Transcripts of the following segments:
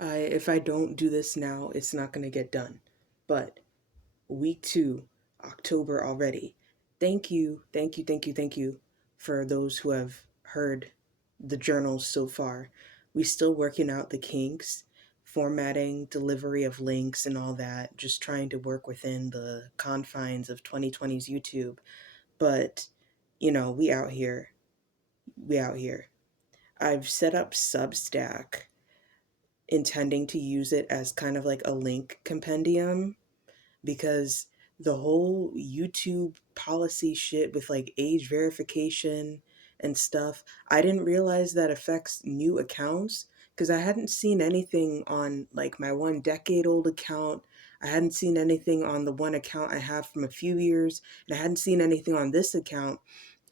If I don't do this now, it's not going to get done. But week two, October already. Thank you for those who have heard the journals so far. We still working out the kinks, formatting, delivery of links, and all that. Just trying to work within the confines of 2020's YouTube. But we out here. We out here. I've set up Substack intending to use it as kind of like a link compendium because the whole YouTube policy shit with like age verification and stuff, I didn't realize that affects new accounts because I hadn't seen anything on like my 1 decade old account. I hadn't seen anything on the one account I have from a few years, and I hadn't seen anything on this account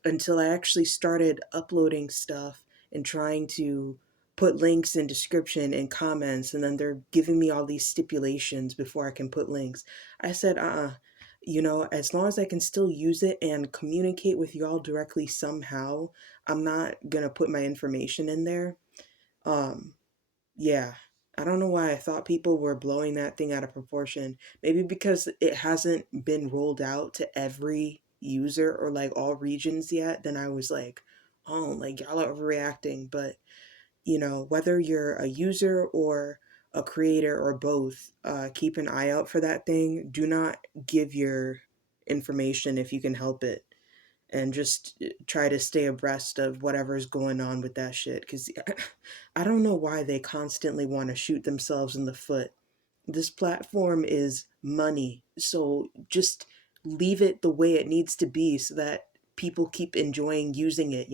until I actually started uploading stuff and trying to put links in description and comments, and then they're giving me all these stipulations before I can put links. I said, as long as I can still use it and communicate with y'all directly somehow, I'm not gonna put my information in there. Um, yeah. I don't know why I thought people were blowing that thing out of proportion. Maybe because it hasn't been rolled out to every user or like all regions yet. Then I was like, oh, like y'all are overreacting. But, whether you're a user or a creator or both, keep an eye out for that thing. Do not give your information if you can help it, and just try to stay abreast of whatever's going on with that shit. Because I don't know why they constantly want to shoot themselves in the foot. This platform is money, so just leave it the way it needs to be so that people keep enjoying using it.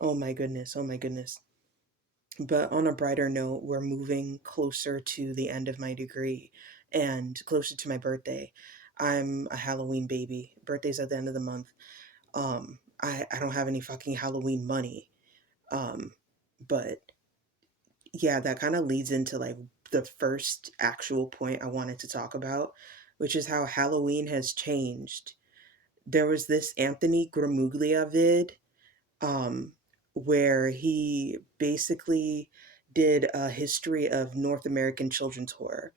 Oh my goodness, oh my goodness. But on a brighter note, we're moving closer to the end of my degree and closer to my birthday. I'm a Halloween baby. Birthday's at the end of the month. I don't have any fucking Halloween money. Um, but yeah, that kind of leads into like the first actual point I wanted to talk about, which is how Halloween has changed. There was this Anthony Gramuglia vid, um, where he basically did a history of North American children's horror.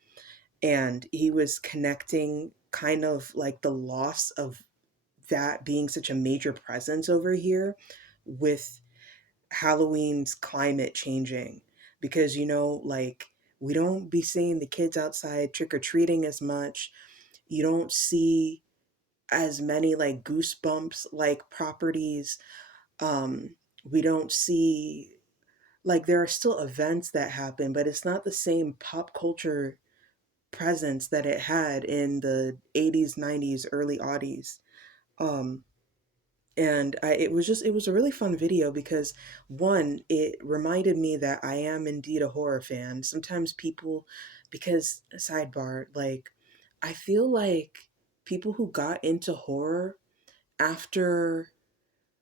And he was connecting kind of like the loss of that being such a major presence over here with Halloween's climate changing. Because, like, we don't be seeing the kids outside trick or treating as much. You don't see as many like goosebumps like properties. We don't see, like, there are still events that happen, but it's not the same pop culture presence that it had in the 80s, 90s, early aughties. Um, and it was a really fun video because one, it reminded me that I am indeed a horror fan. Sometimes people, because sidebar, like, I feel like people who got into horror after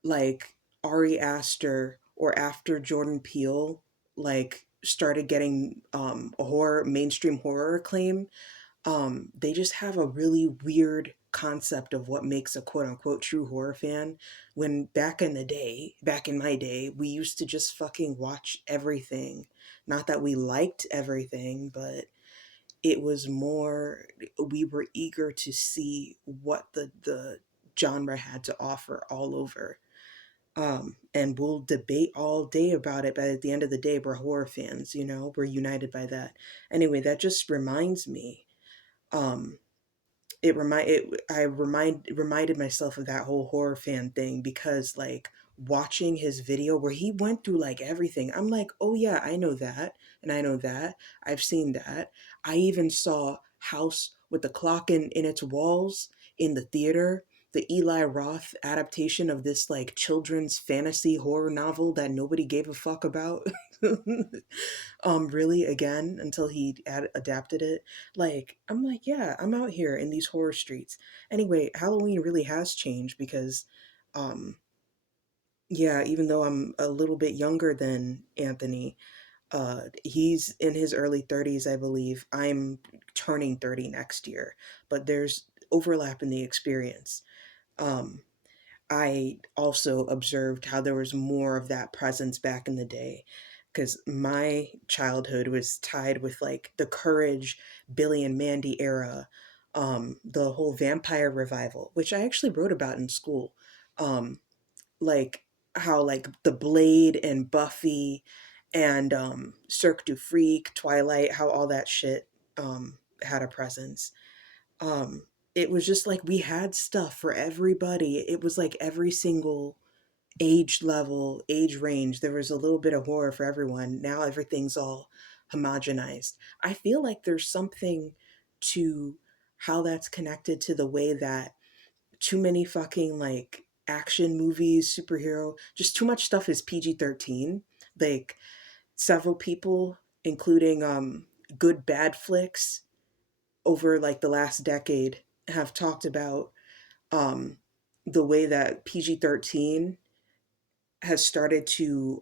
like Ari Aster or after Jordan Peele like started getting a horror mainstream horror acclaim, they just have a really weird concept of what makes a quote unquote true horror fan. When back in the day, back in my day, we used to just fucking watch everything. Not that we liked everything, but it was more, we were eager to see what the genre had to offer all over. And we'll debate all day about it, but at the end of the day, we're horror fans, we're united by that. Anyway, that just reminds me, um, reminded myself of that whole horror fan thing because like watching his video where he went through like everything, I'm like, oh yeah, I know that, and I know that, I've seen that. I even saw House with the Clock in its walls in the theater, the Eli Roth adaptation of this like children's fantasy horror novel that nobody gave a fuck about. Really, again, until he adapted it. Like, I'm like, yeah, I'm out here in these horror streets. Anyway, Halloween really has changed because, um, yeah, even though I'm a little bit younger than Anthony, he's in his early 30s, I believe. I'm turning 30 next year, but there's overlap in the experience. Um, I also observed how there was more of that presence back in the day. because my childhood was tied with like the Courage, Billy and Mandy era, the whole vampire revival, which I actually wrote about in school. Um, like how like the Blade and Buffy and Cirque du Freak, Twilight, how all that shit had a presence. Um, it was just like we had stuff for everybody. It was like every single age level, age range. There was a little bit of horror for everyone. Now everything's all homogenized. I feel like there's something to how that's connected to the way that too many fucking like action movies, superhero, just too much stuff is PG-13. Like several people, including good bad flicks over like the last decade, have talked about um the way that PG-13 has started to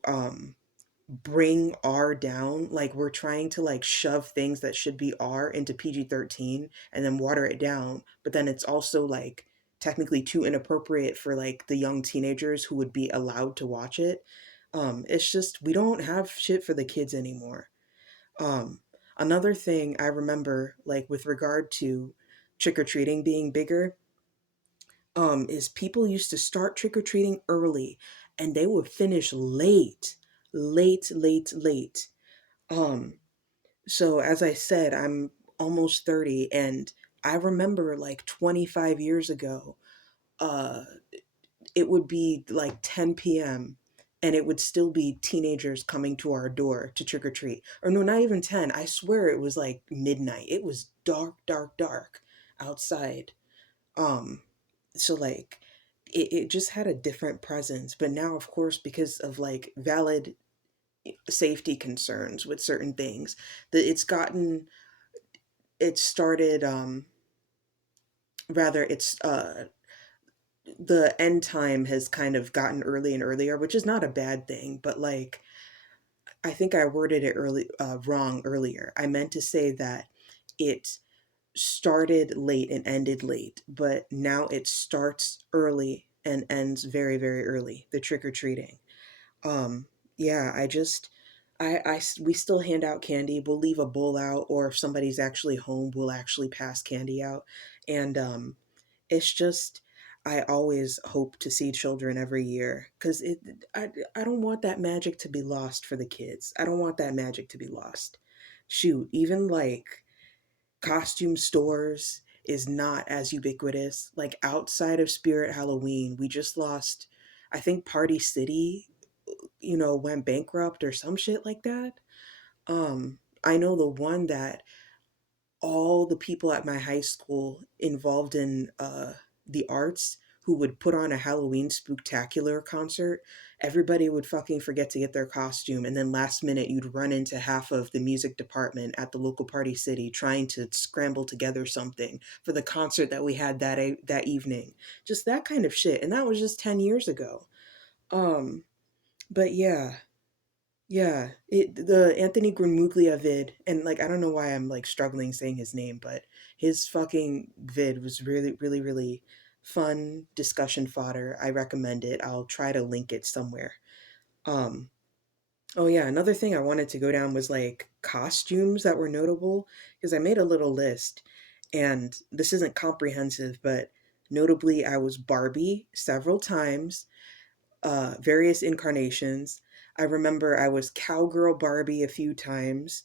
bring R down. Like we're trying to like shove things that should be R into PG-13 and then water it down, but then it's also like technically too inappropriate for like the young teenagers who would be allowed to watch it. It's just we don't have shit for the kids anymore. Um Another thing I remember like with regard to trick or treating being bigger, is people used to start trick or treating early and they would finish late, late, late, late. Um, so as I said, I'm almost 30 and I remember like 25 years ago, uh, it would be like 10 p.m. and it would still be teenagers coming to our door to trick or treat. Or no, not even 10. I swear it was like midnight. It was dark, dark, dark outside. Um, so like it just had a different presence. But now, of course, because of like valid safety concerns with certain things, that it started rather it's the end time has kind of gotten early and earlier, which is not a bad thing, but like I think I worded it wrong earlier. I meant to say that it started late and ended late, but now it starts early and ends very, very early, the trick or treating. Um, yeah, I just, we still hand out candy. We'll leave a bowl out, or if somebody's actually home, we'll actually pass candy out. And it's just, I always hope to see children every year because I don't want that magic to be lost for the kids. I don't want that magic to be lost. Shoot, even like costume stores is not as ubiquitous. Like outside of Spirit Halloween, we just lost, I think Party City, went bankrupt or some shit like that. I know the one that all the people at my high school involved in the arts who would put on a Halloween spooktacular concert, everybody would fucking forget to get their costume. And then last minute, you'd run into half of the music department at the local Party City trying to scramble together something for the concert that we had that evening. Just that kind of shit. And that was just 10 years ago. Um, but yeah, yeah, the Anthony Gramuglia vid, and like I don't know why I'm like struggling saying his name, but his fucking vid was really, really, really fun discussion fodder. I recommend it. I'll try to link it somewhere. Um, oh yeah, another thing I wanted to go down was like costumes that were notable because I made a little list, and this isn't comprehensive, but notably I was Barbie several times, various incarnations. I remember I was Cowgirl Barbie a few times,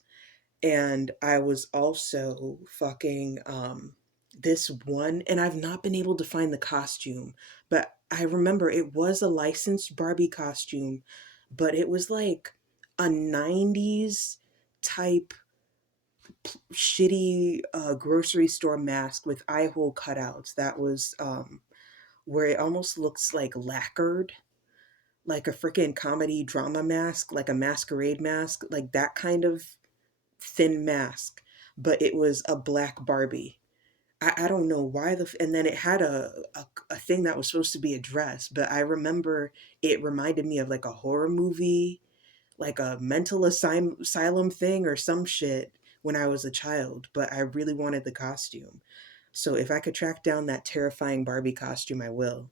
and I was also fucking this one, and I've not been able to find the costume, but I remember it was a licensed Barbie costume, but it was like a 90s type shitty grocery store mask with eye hole cutouts that was where it almost looks like lacquered, like a freaking comedy drama mask, like a masquerade mask, like that kind of thin mask, but it was a black Barbie. I don't know why and then it had a thing that was supposed to be a dress, but I remember it reminded me of like a horror movie, like a mental asylum thing or some shit when I was a child, but I really wanted the costume. So if I could track down that terrifying Barbie costume, I will.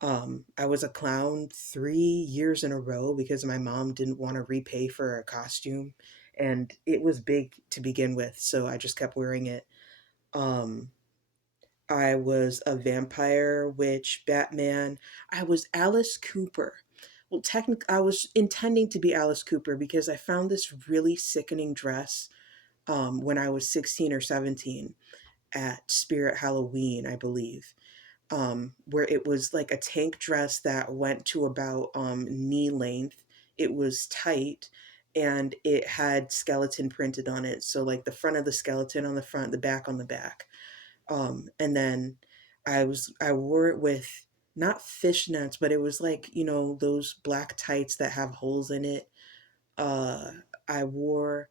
I was a clown 3 years in a row because my mom didn't want to repay for a costume, and it was big to begin with, so I just kept wearing it. Um, I was a vampire, witch, Batman. I was Alice Cooper. Well, technically, I was intending to be Alice Cooper because I found this really sickening dress when I was 16 or 17 at Spirit Halloween, I believe, where it was like a tank dress that went to about knee length. It was tight and it had skeleton printed on it. So, like the front of the skeleton on the front, the back on the back. And then I wore it with not fishnets, but it was like, those black tights that have holes in it. uh, I wore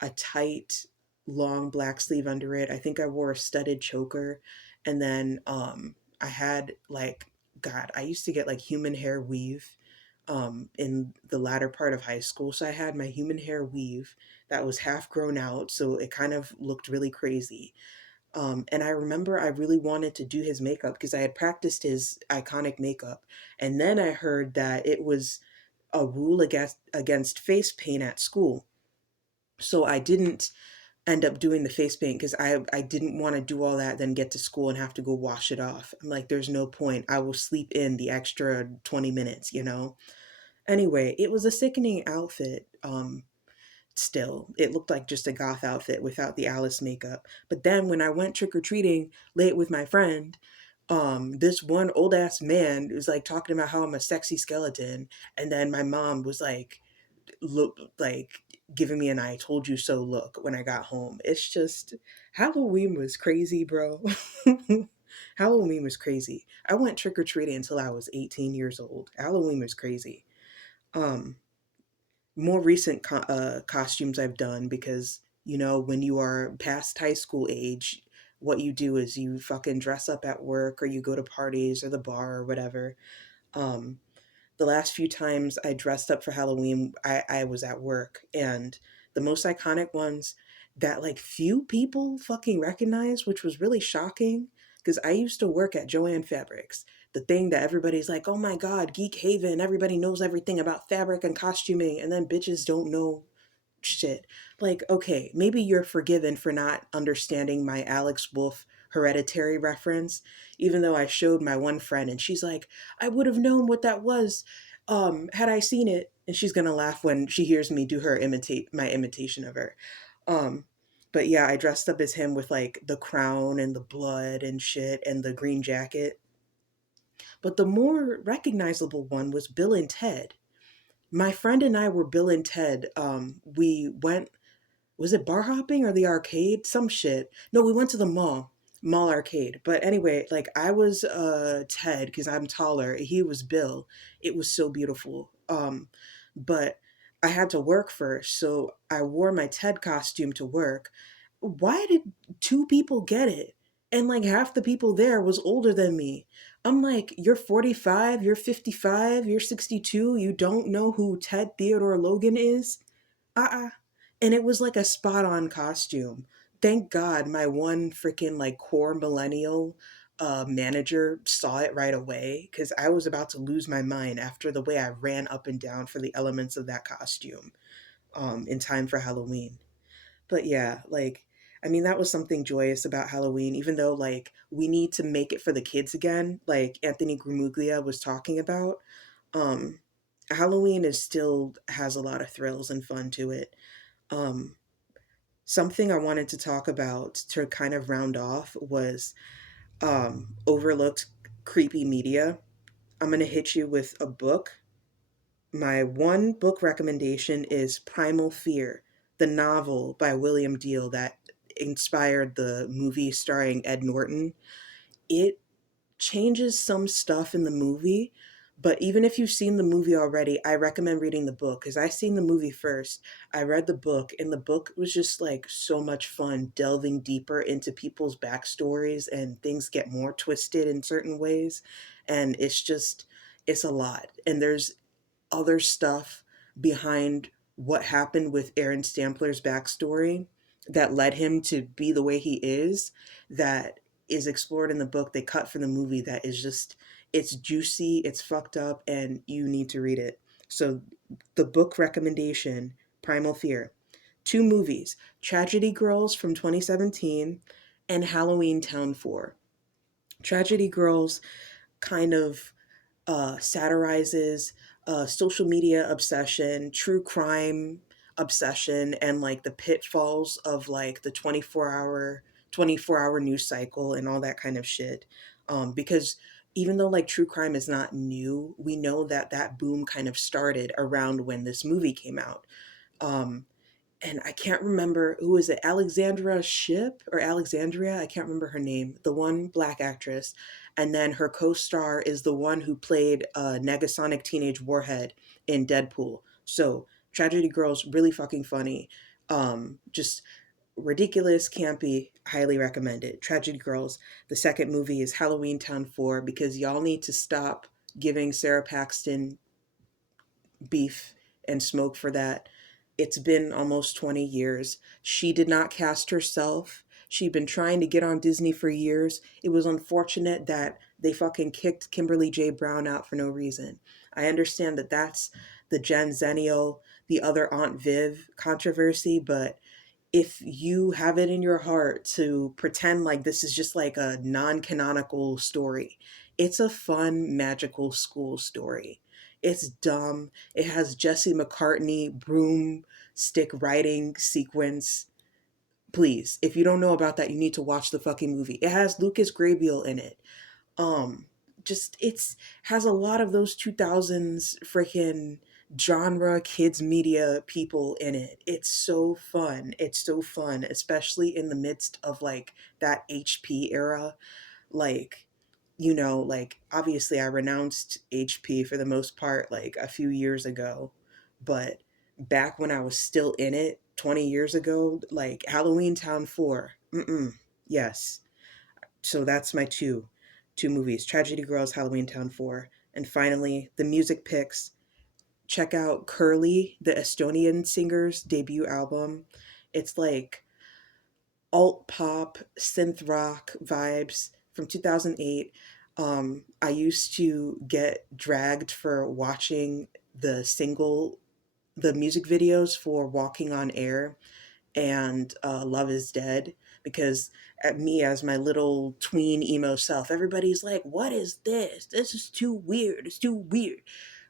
a tight, long black sleeve under it. I think I wore a studded choker. And then I had like, God, I used to get like human hair weave in the latter part of high school. So I had my human hair weave that was half grown out. So it kind of looked really crazy. And I remember I really wanted to do his makeup because I had practiced his iconic makeup. And then I heard that it was a rule against face paint at school. So I didn't end up doing the face paint because I didn't want to do all that, then get to school and have to go wash it off. I'm like, there's no point. I will sleep in the extra 20 minutes, you know? Anyway, it was a sickening outfit. Still, it looked like just a goth outfit without the Alice makeup. But then when I went trick-or-treating late with my friend, this one old ass man was like talking about how I'm a sexy skeleton, and then my mom was like, look, like giving me an "I told you so" look when I got home. It's just, Halloween was crazy, bro. Halloween was crazy. I went trick-or-treating until I was 18 years old. Halloween was crazy. Um More recent costumes I've done because, when you are past high school age, what you do is you fucking dress up at work or you go to parties or the bar or whatever. Um, the last few times I dressed up for Halloween, I was at work, and the most iconic ones that like few people fucking recognize, which was really shocking because I used to work at Joanne Fabrics, the thing that everybody's like, oh my God, Geek Haven, everybody knows everything about fabric and costuming, and then bitches don't know shit. Like, okay, maybe you're forgiven for not understanding my Alex Wolf Hereditary reference, even though I showed my one friend and she's like, I would have known what that was had I seen it. And she's gonna laugh when she hears me do her imitate my imitation of her. Um, but yeah, I dressed up as him with like the crown and the blood and shit and the green jacket. But the more recognizable one was Bill and Ted. My friend and I were Bill and Ted. We went, was it bar hopping or the arcade? Some shit. No, we went to the mall arcade. But anyway, like I was Ted because I'm taller. He was Bill. It was so beautiful. But I had to work first, so I wore my Ted costume to work. Why did two people get it? And like half the people there was older than me. I'm like, you're 45, you're 55, you're 62, you don't know who Ted Theodore Logan is? Uh-uh. And it was like a spot on costume. Thank God my one freaking like core millennial manager saw it right away because I was about to lose my mind after the way I ran up and down for the elements of that costume in time for Halloween. But yeah, like, I mean, that was something joyous about Halloween, even though like we need to make it for the kids again, like Anthony Gramuglia was talking about. Um, Halloween is still has a lot of thrills and fun to it. Um, Something I wanted to talk about to kind of round off was overlooked creepy media. I'm going to hit you with a book. My one book recommendation is Primal Fear, the novel by William Diehl that inspired the movie starring Ed Norton. It changes some stuff in the movie, but even if you've seen the movie already, I recommend reading the book because I seen the movie first. I read the book, and the book was just like so much fun delving deeper into people's backstories, and things get more twisted in certain ways. And it's a lot. And there's other stuff behind what happened with Aaron Stampler's backstory that led him to be the way he is, that is explored in the book. They cut from the movie that is just, It's juicy, it's fucked up, and you need to read it. So, the book recommendation, Primal Fear. Two movies, Tragedy Girls from 2017 and Halloweentown 4. Tragedy Girls kind of satirizes social media obsession, true crime obsession, and like the pitfalls of like the 24-hour news cycle and all that kind of shit. Because even though like true crime is not new, we know that that boom kind of started around when this movie came out. Um, and I can't remember who is it, Alexandra Shipp or Alexandria, I can't remember her name, the one black actress, and then her co-star is the one who played Negasonic Teenage Warhead in Deadpool. So Tragedy Girls, really fucking funny, just ridiculous, campy, highly recommended. Tragedy Girls. The second movie is Halloweentown 4 because y'all need to stop giving Sarah Paxton beef and smoke for that. It's been almost 20 years. She did not cast herself. She'd been trying to get on Disney for years. It was unfortunate that they fucking kicked Kimberly J. Brown out for no reason. I understand that that's the Jen Zennial, the other Aunt Viv controversy, but if you have it in your heart to pretend like this is just like a non-canonical story, it's a fun magical school story. It's dumb. It has Jesse McCartney broomstick riding sequence. Please, if you don't know about that, you need to watch the fucking movie. It has Lucas Grabeel in it. um just it's has a lot of those 2000s freaking genre kids media people in it. It's so fun, it's so fun, especially in the midst of like that HP era. Like, like obviously I renounced HP for the most part like a few years ago, but back when I was still in it 20 years ago, like Halloweentown 4. Yes. So that's my two movies, Tragedy Girls, Halloweentown 4. And finally, the music picks. Check out Kerli, the Estonian singer's debut album. It's like alt pop, synth rock vibes from 2008. I used to get dragged for watching the music videos for Walking on Air and Love is Dead, because at me as my little tween emo self, everybody's like, "What is this? This is too weird. It's too weird."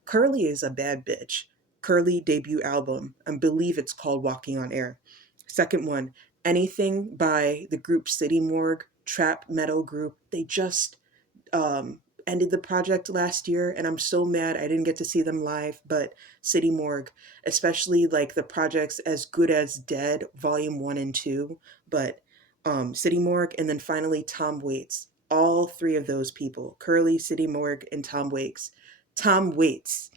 Kerli is a bad bitch. Kerli debut album, I believe it's called Walking on Air. Second one, anything by the group City Morgue, trap metal group. They just ended the project last year, and I'm so mad I didn't get to see them live. But City Morgue, especially like the projects As Good as Dead Volume 1 and 2, but City Morgue, and then finally Tom Waits. All three of those people, Kerli, City Morgue, and Tom Waits. Tom Waits,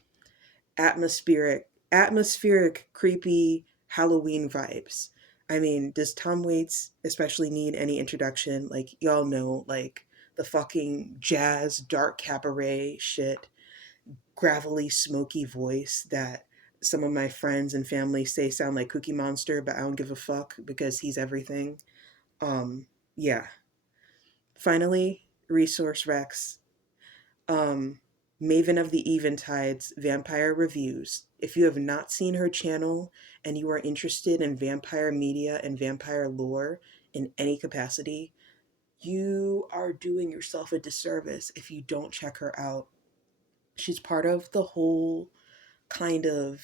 atmospheric, creepy Halloween vibes. I mean, does Tom Waits especially need any introduction? Like, y'all know, like the fucking jazz, dark cabaret shit, gravelly, smoky voice that some of my friends and family say sound like Cookie Monster, but I don't give a fuck because he's everything. Yeah. Finally, Resource Rex. um, Maven of the Eventide's Vampire Reviews. If you have not seen her channel and you are interested in vampire media and vampire lore in any capacity, you are doing yourself a disservice if you don't check her out. She's part of the whole kind of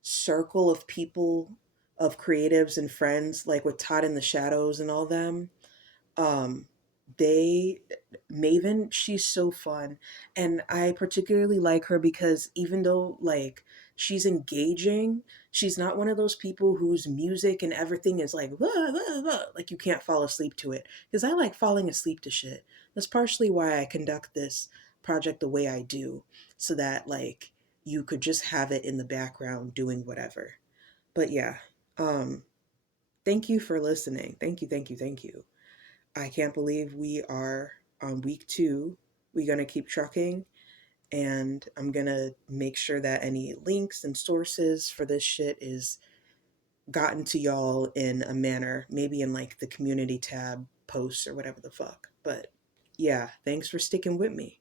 circle of people, of creatives and friends, like with Todd in the Shadows and all them. um they Maven, she's so fun, and I particularly like her because even though like she's engaging, she's not one of those people whose music and everything is like "Wah, wah, wah," like you can't fall asleep to it, because I like falling asleep to shit. That's partially why I conduct this project the way I do, so that like you could just have it in the background doing whatever. But yeah, um thank you for listening. Thank you. I can't believe we are on week 2. We're going to keep trucking, and I'm going to make sure that any links and sources for this shit is gotten to y'all in a manner, maybe in like the community tab posts or whatever the fuck. But yeah, thanks for sticking with me.